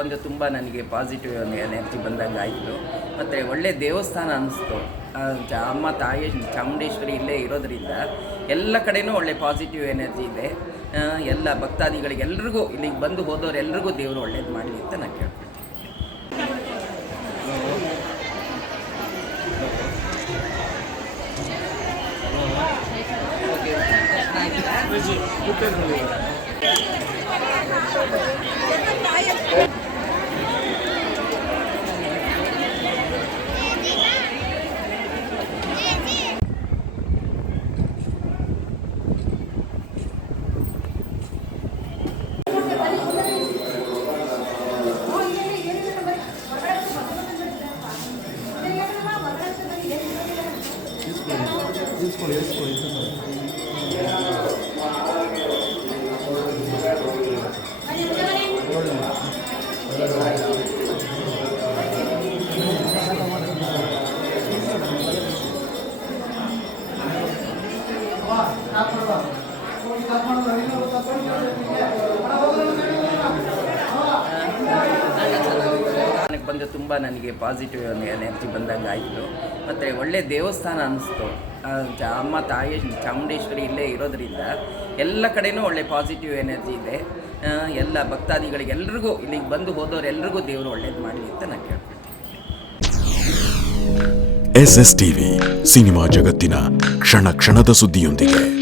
ಬಂದು ತುಂಬ ನನಗೆ ಪಾಸಿಟಿವ್ ಎನರ್ಜಿ ಬಂದಂಗೆ ಆಯಿತು. ಮತ್ತು ಒಳ್ಳೆ ದೇವಸ್ಥಾನ ಅನ್ನಿಸ್ತು. ಅಮ್ಮ ತಾಯಿ ಚಾಮುಂಡೇಶ್ವರಿ ಇಲ್ಲೇ ಇರೋದರಿಂದ ಎಲ್ಲ ಕಡೆಯೂ ಒಳ್ಳೆ ಪಾಸಿಟಿವ್ ಎನರ್ಜಿ ಇದೆ. ಎಲ್ಲ ಭಕ್ತಾದಿಗಳಿಗೆ ಎಲ್ರಿಗೂ ಇಲ್ಲಿಗೆ ಬಂದು ಹೋದವರೆಲ್ರಿಗೂ ದೇವರು ಒಳ್ಳೇದು ಮಾಡಲಿ ಅಂತ ನಾನು ಕೇಳ್ತೀನಿ. ಬಂದು ತುಂಬ ನನಗೆ ಪಾಸಿಟಿವ್ ಎನರ್ಜಿ ಬಂದಂಗೆ ಆಯಿತು. ಮತ್ತು ಒಳ್ಳೆ ದೇವಸ್ಥಾನ ಅನ್ನಿಸ್ತು. ಅಮ್ಮ ತಾಯಿ ಚಾಮುಂಡೇಶ್ವರಿ ಇಲ್ಲೇ ಇರೋದರಿಂದ ಎಲ್ಲ ಕಡೆಯೂ ಒಳ್ಳೆ ಪಾಸಿಟಿವ್ ಎನರ್ಜಿ ಇದೆ. ಎಲ್ಲ ಭಕ್ತಾದಿಗಳಿಗೆ ಎಲ್ರಿಗೂ ಇಲ್ಲಿಗೆ ಬಂದು ಹೋದವರೆಲ್ರಿಗೂ ದೇವರು ಒಳ್ಳೇದು ಮಾಡಲಿ ಅಂತ ನಾನು ಕೇಳ್ತೀನಿ. SS TV ಸಿನಿಮಾ ಜಗತ್ತಿನ ಕ್ಷಣ ಕ್ಷಣದ ಸುದ್ದಿಯೊಂದಿಗೆ.